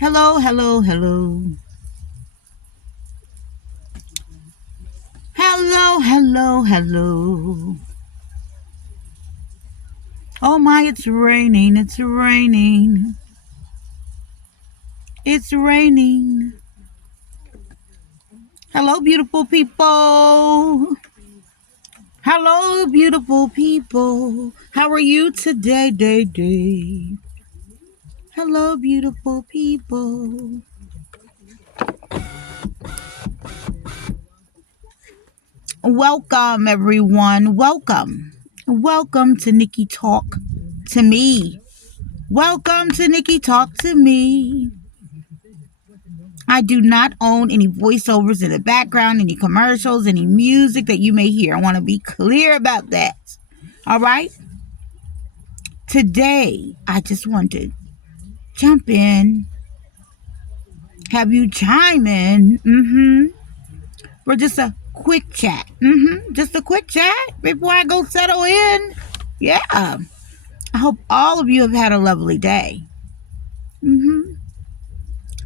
Hello, hello, hello. Hello, hello, hello. Oh my, it's raining, it's raining. It's raining. Hello, beautiful people. Hello, beautiful people. How are you today, day? Hello, beautiful people. Welcome, everyone. Welcome. Welcome to Nikki Talk to Me. Welcome to Nikki Talk to Me. I do not own any voiceovers in the background, any commercials, any music that you may hear. I want to be clear about that. All right? Today, I just want to jump in, have you chime in, for just a quick chat. Just a quick chat before I go settle in. Yeah. I hope all of you have had a lovely day.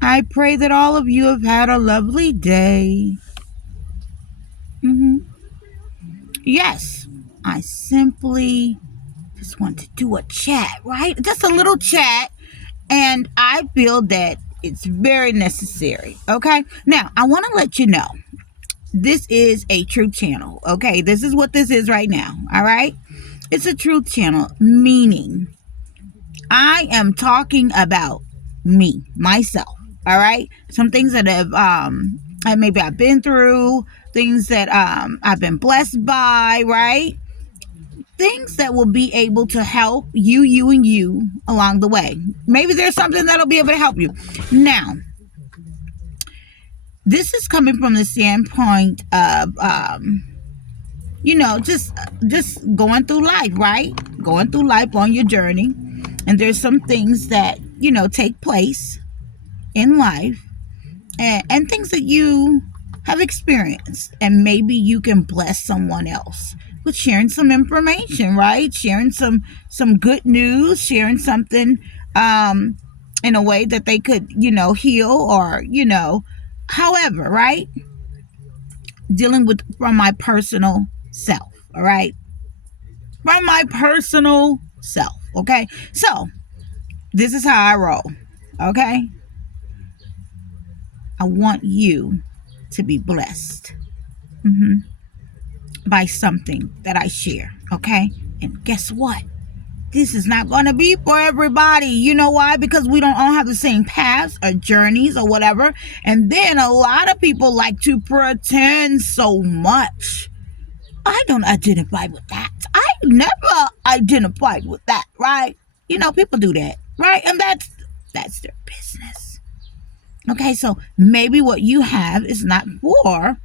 I pray that all of you have had a lovely day. Yes, I simply just want to do a chat, right? Just a little chat. And I feel that it's very necessary. Okay. Now, I want to let you know this is a truth channel. Okay. This is what this is right now. All right. It's a truth channel, meaning I am talking about me, myself. All right. Some things that maybe I've been through, things that I've been blessed by, right? Things that will be able to help you, and you along the way. Maybe there's something that'll be able to help you. Now, this is coming from the standpoint of, just going through life, right? Going through life on your journey. And there's some things that, take place in life and things that you have experienced. And maybe you can bless someone else with sharing some information, right? Sharing some good news, sharing something in a way that they could, heal or, however, right? Dealing with from my personal self, all right? From my personal self, okay? So, this is how I roll, okay? I want you to be blessed by something that I share, okay? And guess what? This is not going to be for everybody. You know why? Because we don't all have the same paths or journeys or whatever. And then a lot of people like to pretend so much. I don't identify with that. I never identified with that, right? People do that, right? And that's their business. Okay, so maybe what you have is not for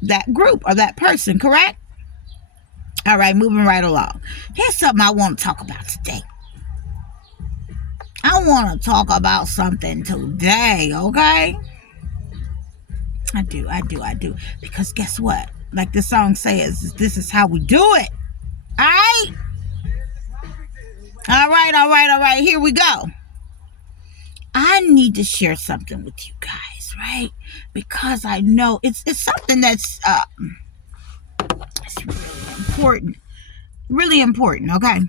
that group or that person, correct? All right, moving right along. Here's something I want to talk about today. I want to talk about something today, okay? I do. Because guess what? Like the song says, this is how we do it. All right? All right. Here we go. I need to share something with you guys, right? Because I know it's something that's it's really important, okay?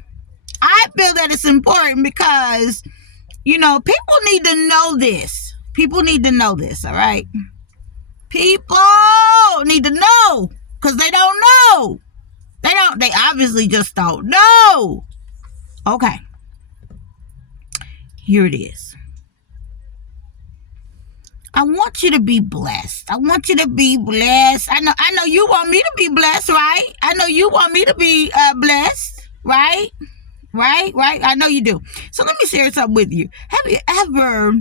I feel that it's important because, people need to know this. People need to know this, all right? People need to know because they don't know. They obviously just don't know. Okay. Here it is. I want you to be blessed. I want you to be blessed. I know you want me to be blessed, right? I know you want me to be blessed, right? Right? I know you do. So let me share something with you. Have you ever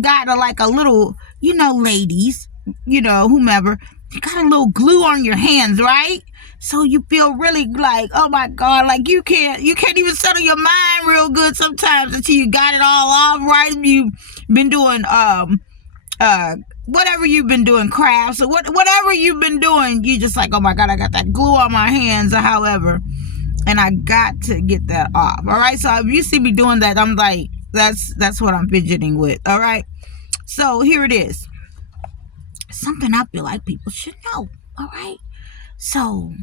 got a little, ladies, whomever, you got a little glue on your hands, right? So you feel really like, oh my God, like you can't even settle your mind real good sometimes until you got it all off, right? You've been doing whatever you've been doing, crafts or whatever you've been doing, you just like, oh my God, I got that glue on my hands or however, and I got to get that off. All right, so if you see me doing that, I'm like, that's what I'm fidgeting with. All right, So here it is. Something I feel like people should know. All right. So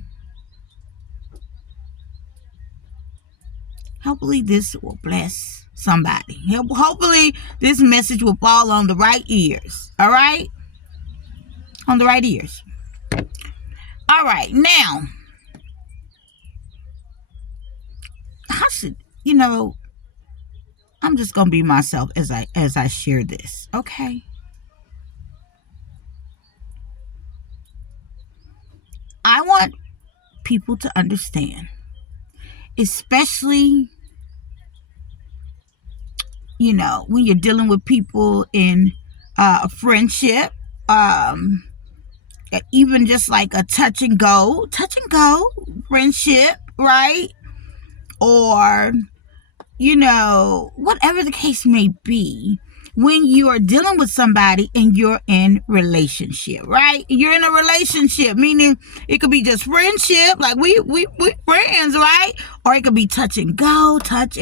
hopefully this will bless somebody. Hopefully this message will fall on the right ears. All right. On the right ears. All right. Now, how should, I'm just going to be myself as I share this. Okay. I want people to understand, especially, when you're dealing with people in a friendship, even just like a touch and go friendship, right? Or, whatever the case may be, when you are dealing with somebody and you're in relationship, right? You're in a relationship, meaning it could be just friendship, like we friends, right? Or it could be touch and go, just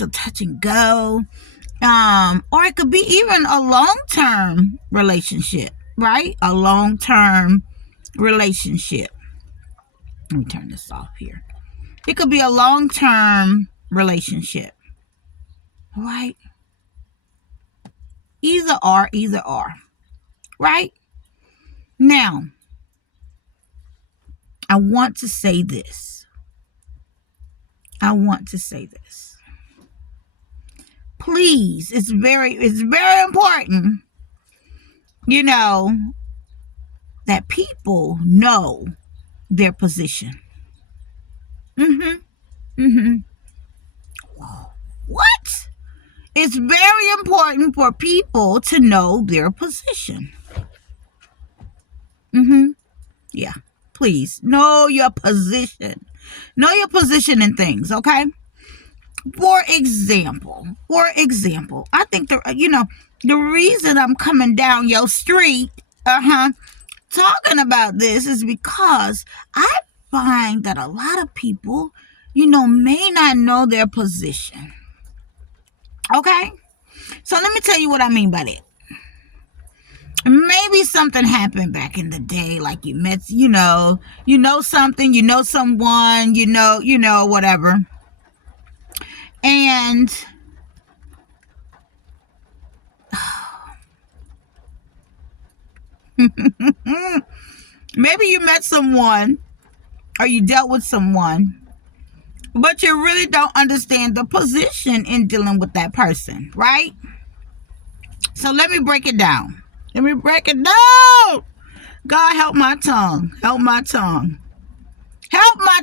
a touch and go. Or it could be even a long-term relationship, right? A long-term relationship. Let me turn this off here. It could be a long-term relationship, right? Either or, right? Now, I want to say this. Please, it's very important, that people know their position. What? It's very important for people to know their position. Yeah. Please know your position. Know your position in things, okay? For example, I think the reason I'm coming down your street, talking about this is because I find that a lot of people, may not know their position. Okay? So let me tell you what I mean by that. Maybe something happened back in the day, like you met, something, someone, whatever. And maybe you met someone or you dealt with someone, but you really don't understand the position in dealing with that person, right? So let me break it down. God, help my tongue. Okay? Help my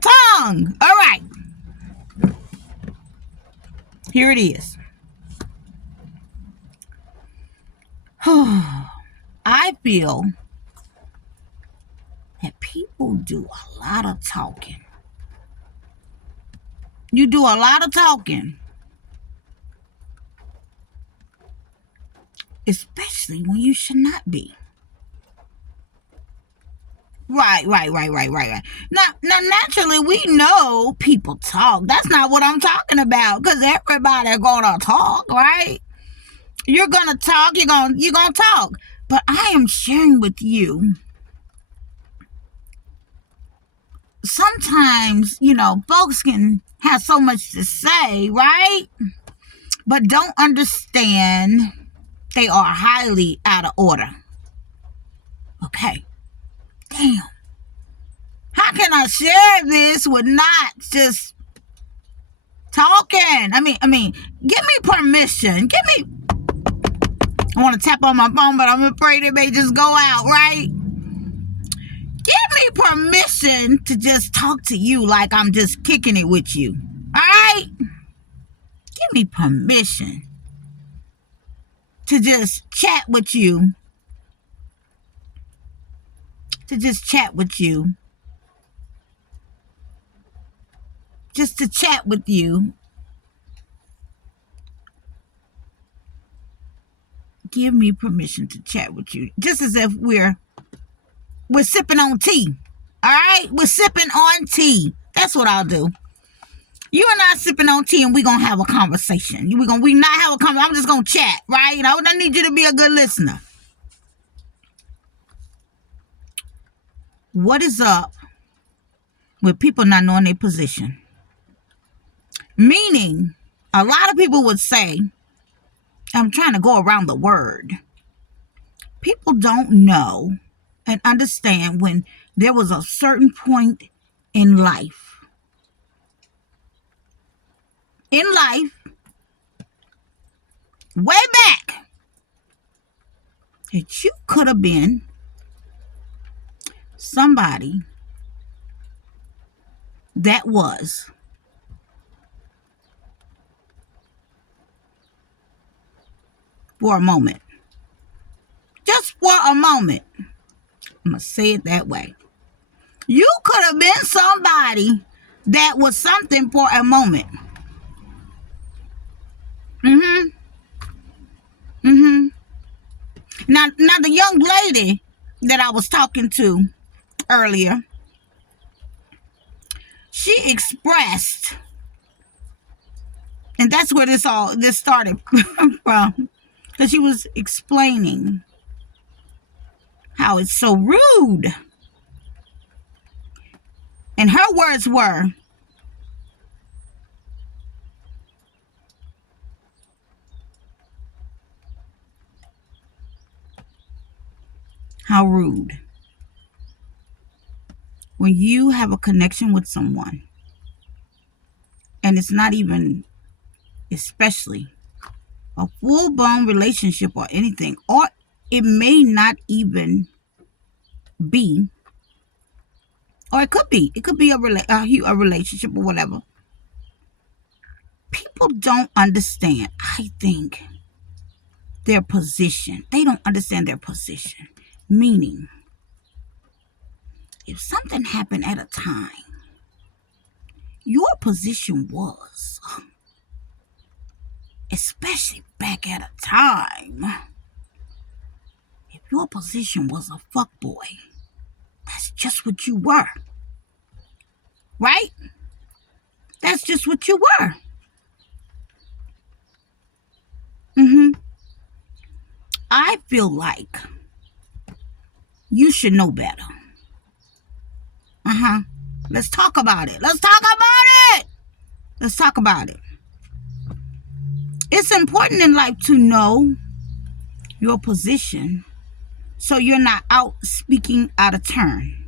tongue. All right. Here it is. I feel that people do a lot of talking. You do a lot of talking. Especially when you should not be. Right. Now, naturally, we know people talk. That's not what I'm talking about, because everybody gonna talk, right? You're gonna talk. You're gonna talk. But I am sharing with you. Sometimes, folks can have so much to say, right? But don't understand they are highly out of order. Okay. Damn. How can I share this with not just talking? I mean, give me permission. I want to tap on my phone, but I'm afraid it may just go out, right? Give me permission to just talk to you like I'm just kicking it with you. All right? Give me permission to just chat with you. Just to chat with you. Give me permission to chat with you. Just as if we're sipping on tea. All right? We're sipping on tea. That's what I'll do. You and I sipping on tea and we gonna have a conversation. We not have a conversation. I'm just gonna chat, right? I need you to be a good listener. What is up with people not knowing their position? Meaning, a lot of people would say, I'm trying to go around the word. People don't know and understand when there was a certain point in life. Way back, that you could have been somebody that was for a moment. Just for a moment. I'm going to say it that way. You could have been somebody that was something for a moment. Now the young lady that I was talking to earlier, she expressed, and that's where this started from, because she was explaining how it's so rude. And her words were, how rude. When you have a connection with someone, and it's not even, especially, a full-blown relationship or anything, or it may not even be, or it could be a relationship or whatever. People don't understand, I think, their position. They don't understand their position. Meaning, if something happened at a time, your position was, especially back at a time, if your position was a fuckboy, that's just what you were. Right? That's just what you were. I feel like you should know better. Let's talk about it. Let's talk about it. It's important in life to know your position so you're not out speaking out of turn.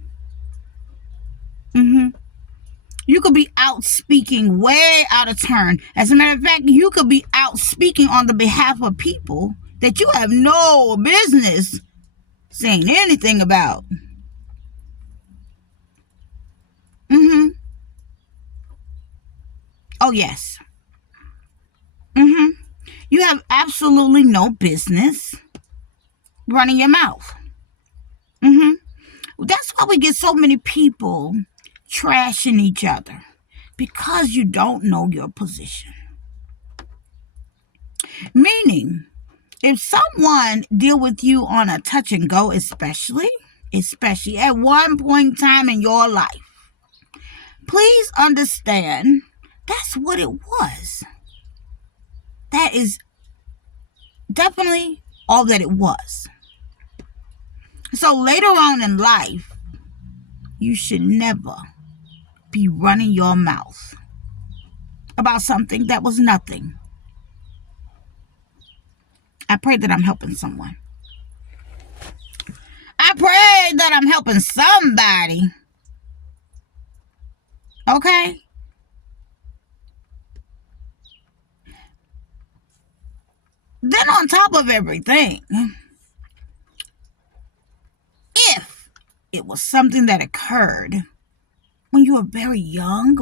You could be out speaking way out of turn. As a matter of fact, you could be out speaking on the behalf of people that you have no business saying anything about. Oh, yes. You have absolutely no business running your mouth. That's why we get so many people trashing each other, because you don't know your position. Meaning, if someone deal with you on a touch and go, especially at one point in time in your life, please understand that's what it was. That is definitely all that it was. So later on in life, you should never be running your mouth about something that was nothing. I pray that I'm helping someone. I pray that I'm helping somebody. Okay? Then on top of everything, if it was something that occurred when you were very young,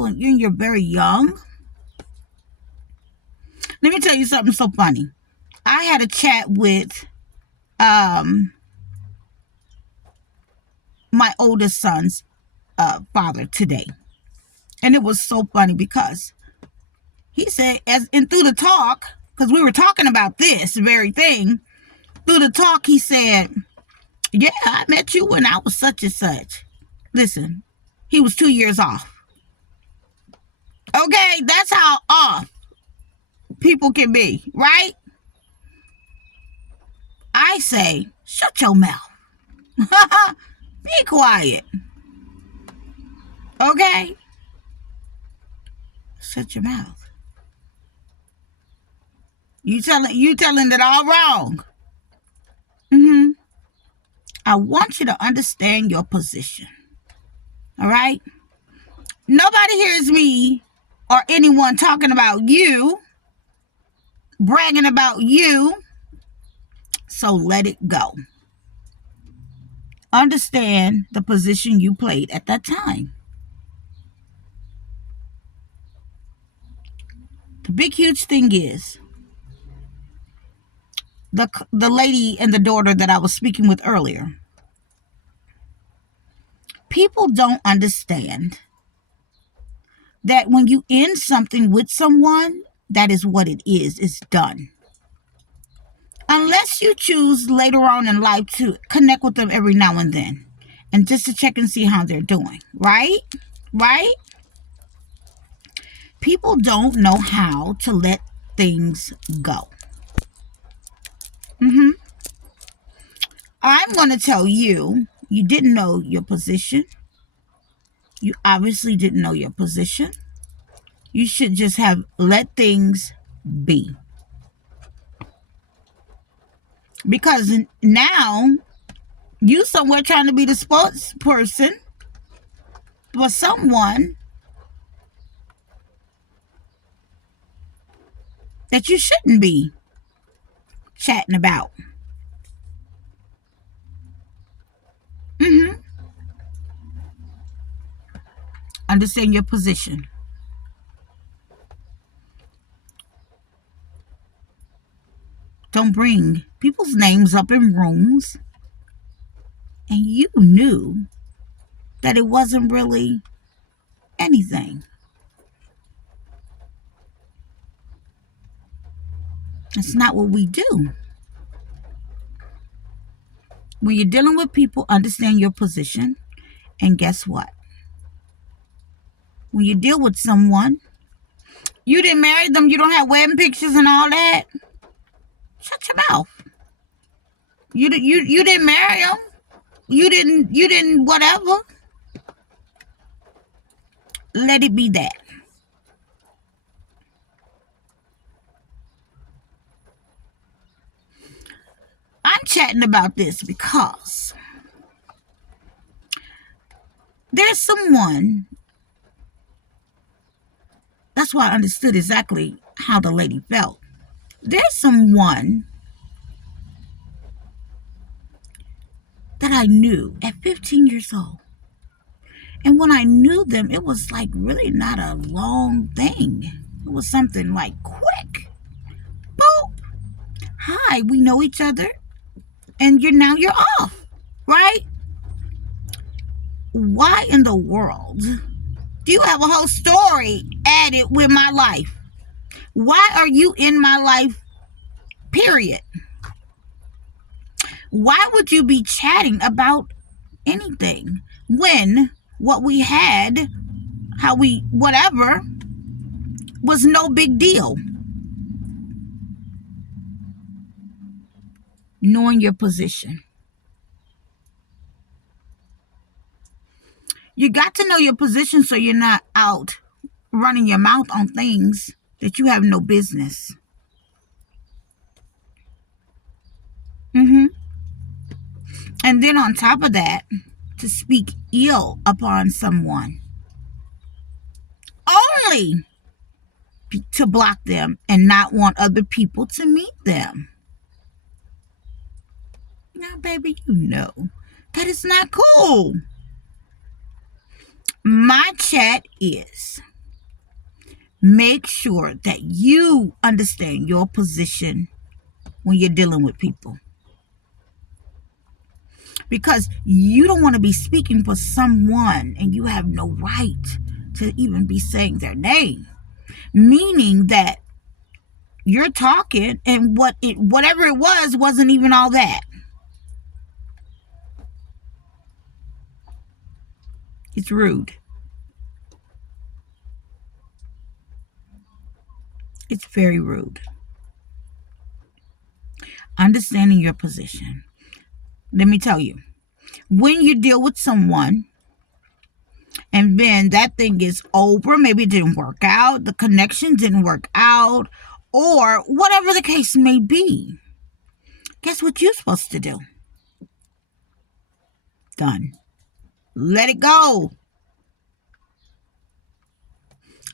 let me tell you something so funny. I had a chat with my oldest son's father today. And it was so funny because he said, through the talk, because we were talking about this very thing, through the talk he said, yeah, I met you when I was such and such. Listen, he was 2 years off. Okay, that's how off people can be, right? I say, shut your mouth. Be quiet. Okay? Shut your mouth. You telling it all wrong. Mm-hmm. I want you to understand your position. All right? Nobody hears me or anyone talking about you, bragging about you. So let it go. Understand the position you played at that time. The big, huge thing is the lady and the daughter that I was speaking with earlier. People don't understand that when you end something with someone, that is what it is. It's done. Unless you choose later on in life to connect with them every now and then and just to check and see how they're doing, right? Right? People don't know how to let things go. Mm-hmm. I'm going to tell you, you didn't know your position. You obviously didn't know your position. You should just have let things be. Because now you somewhere trying to be the spokesperson for someone that you shouldn't be chatting about. Mm-hmm. Understand your position. Don't bring people's names up in rooms and you knew that it wasn't really anything. It's not what we do. When you're dealing with people, understand your position. And guess what? When you deal with someone, you didn't marry them, you don't have wedding pictures and all that. Shut your mouth. You didn't marry them. You didn't whatever. Let it be that. I'm chatting about this because there's someone. That's why I understood exactly how the lady felt. There's someone that I knew at 15 years old. And when I knew them, it was like really not a long thing. It was something like quick. Boop. Hi, we know each other. And you're off. Right? Why in the world do you have a whole story added with my life? Why are you in my life? Period. Why would you be chatting about anything when what we had, how we, whatever, was no big deal? Knowing your position. You got to know your position so you're not out running your mouth on things that you have no business. Mm-hmm. And then on top of that, to speak ill upon someone. Only to block them and not want other people to meet them. Now, baby, you know that is not cool. My chat is make sure that you understand your position when you're dealing with people. Because you don't want to be speaking for someone and you have no right to even be saying their name. Meaning that you're talking and whatever it was wasn't even all that. It's rude. It's very rude. Understanding your position. Let me tell you, when you deal with someone and then that thing is over, maybe it didn't work out, the connection didn't work out, or whatever the case may be, guess what you're supposed to do? Done. Let it go.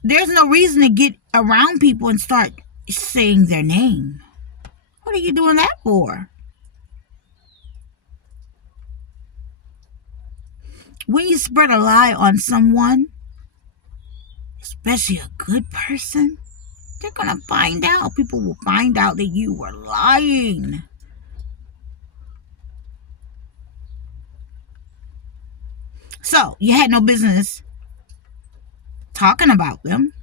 There's no reason to get around people and start saying their name. What are you doing that for? When you spread a lie on someone, especially a good person, they're going to find out. People will find out that you were lying. So, you had no business talking about them,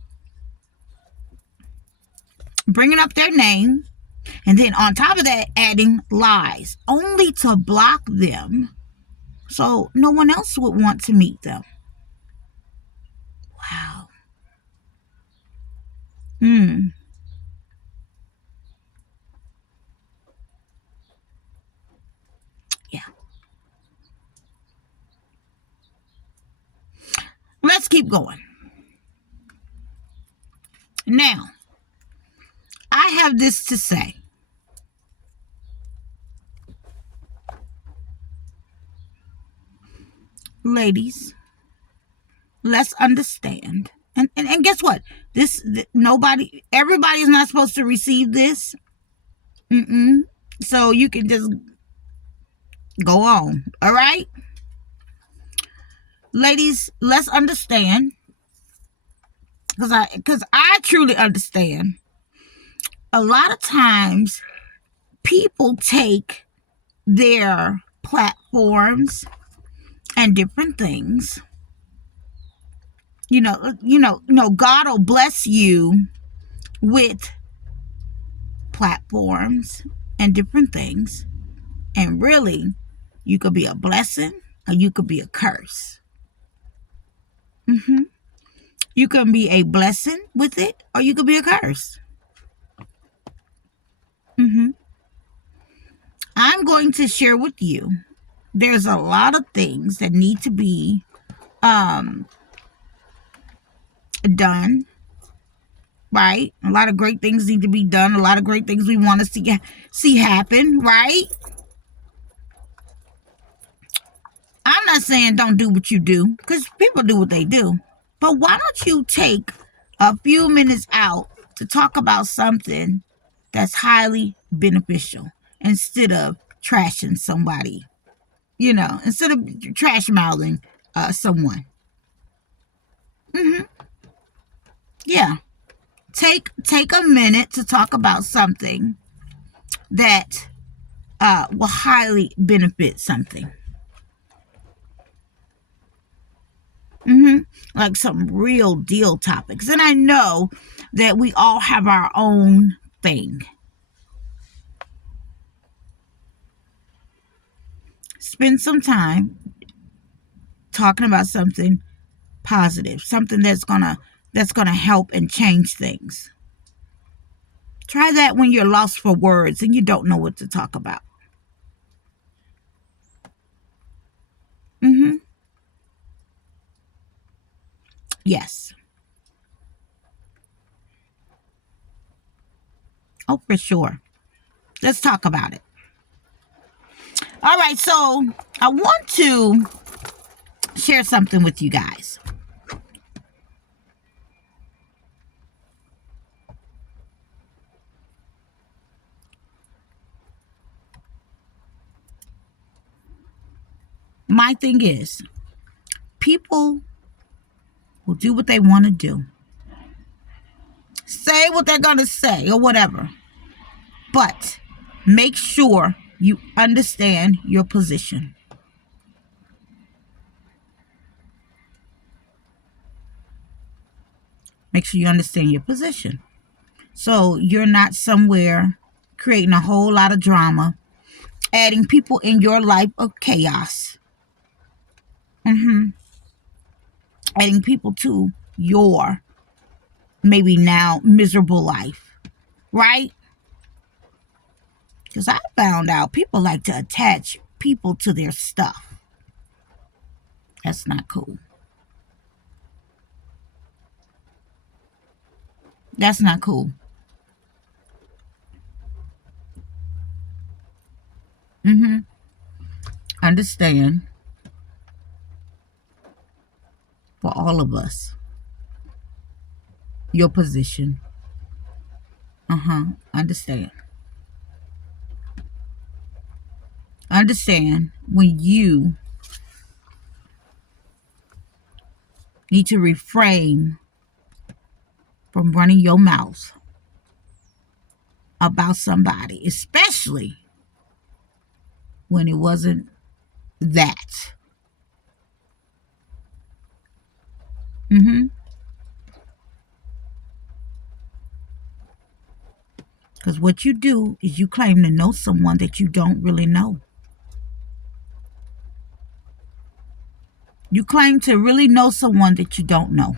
bringing up their name, and then on top of that, adding lies, only to block them so no one else would want to meet them. Wow. Yeah. Let's keep going. Now, I have this to say. Ladies, let's understand. And guess what? Everybody is not supposed to receive this. So you can just go on. All right? Ladies, let's understand. Because I truly understand. A lot of times, people take their platforms and different things. God will bless you with platforms and different things. And really, you could be a blessing or you could be a curse. You can be a blessing with it or you could be a curse. I'm going to share with you, there's a lot of things that need to be done, right? A lot of great things need to be done. A lot of great things we want to see happen, right? I'm not saying don't do what you do, because people do what they do. But why don't you take a few minutes out to talk about something that's highly beneficial instead of trashing somebody? Instead of trash mouthing someone. Yeah. Take a minute to talk about something that will highly benefit something. Like some real deal topics. And I know that we all have our own thing. Spend some time talking about something positive, something that's gonna help and change things. Try that when you're lost for words and you don't know what to talk about. Yes. Oh, for sure. Let's talk about it. All right, so I want to share something with you guys. My thing is, people will do what they want to do, say what they're going to say or whatever, but make sure you understand your position. Make sure you understand your position, so you're not somewhere creating a whole lot of drama, adding people in your life of chaos. Adding people to your maybe now miserable life, right? Because I found out people like to attach people to their stuff. That's not cool. That's not cool. Understand, for all of us, your position. Understand. Understand when you need to refrain from running your mouth about somebody, especially when it wasn't that. Because what you do is you claim to know someone that you don't really know. You claim to really know someone that you don't know.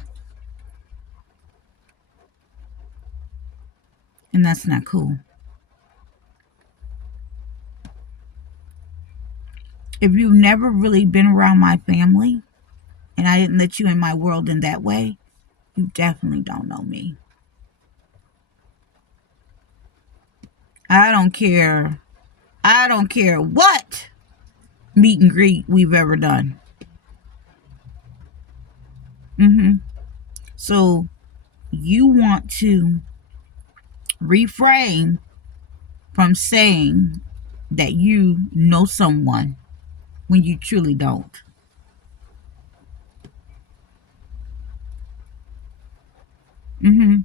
And that's not cool. If you've never really been around my family and I didn't let you in my world in that way, you definitely don't know me. I don't care. I don't care what meet and greet we've ever done. So you want to refrain from saying that you know someone when you truly don't. And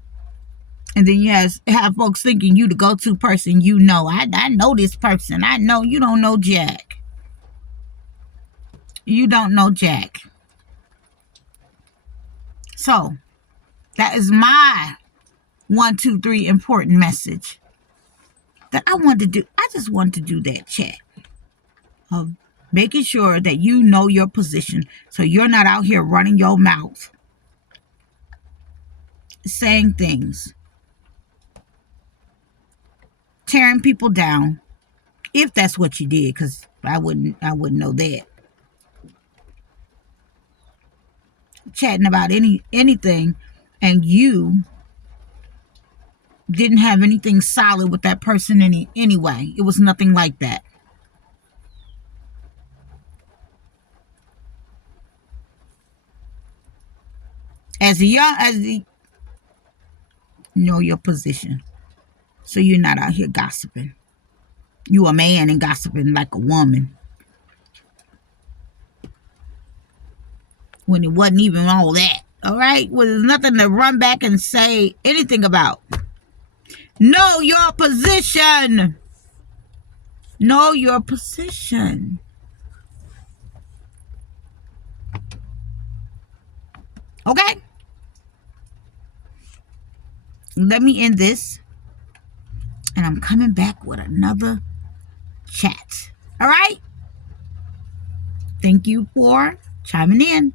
then you have folks thinking you the go-to person. You know, I know this person. I know you don't know Jack. You don't know Jack. So that is my 1, 2, 3 important message that I wanted to do. I just wanted to do that chat of making sure that you know your position, so you're not out here running your mouth, saying things, tearing people down, if that's what you did, because I wouldn't know that. Chatting about anything, and you didn't have anything solid with that person anyway. It was nothing like that. Know your position, so you're not out here gossiping. You a man and gossiping like a woman when it wasn't even all that. All right, well, there's nothing to run back and say anything about. Know your position. Know your position. Okay? Let me end this. And I'm coming back with another chat. All right? Thank you for chiming in.